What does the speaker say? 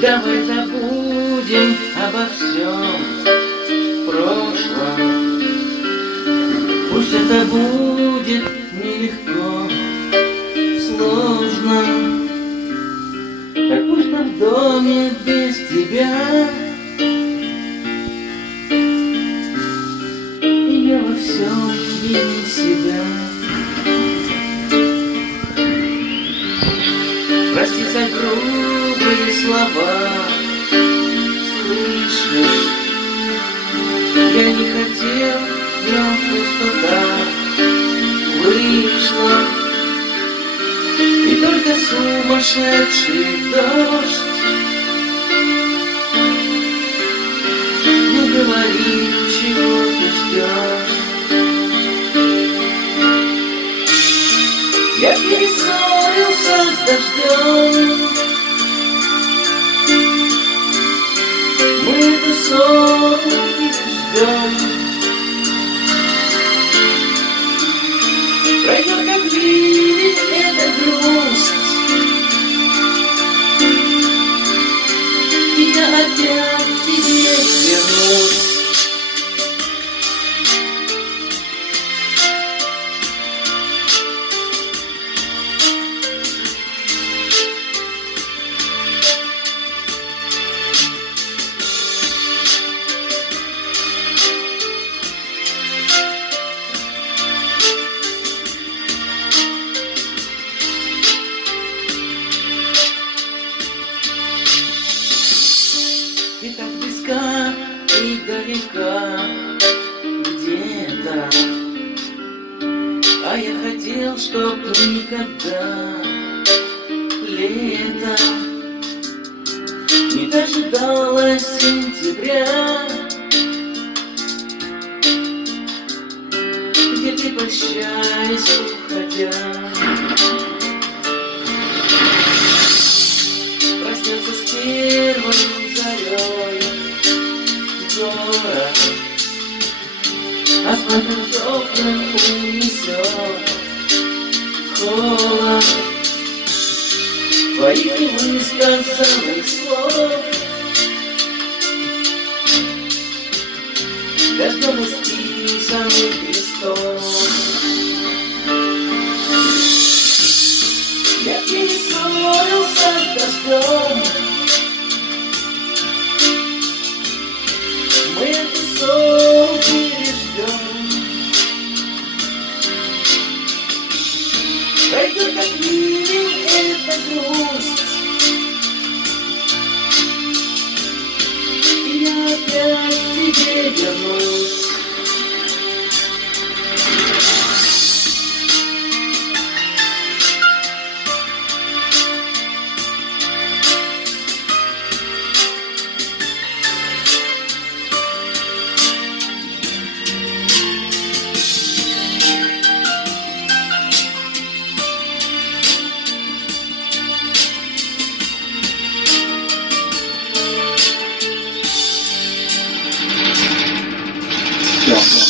Давай забудем обо всем прошлом. Пусть это будет нелегко, сложно, как пусто в доме без тебя. И я во всем виню себя. Прости за грубые слова, слышишь? Я не хотел, но пустота вышла. И только сумасшедший дождь не говорит, чего ты ждешь. Я перессорился с дождем. Мы эту ссору переждем. Пройдет как ливень эта грусть, и я опять к тебе вернусь. Ты так близка и далека где-то, а я хотел, чтоб никогда лето не дожидалось сентября, где ты, прощаясь, уходя, проснется с первой зарей город, асфальтом теплым унесет холод твоих невысказанных слов. Дождем исписанных листов я перессорился с дождем. Мы эту ссору переждем. Пройдет как ливень эта грусть, и я опять к тебе вернусь. Yeah.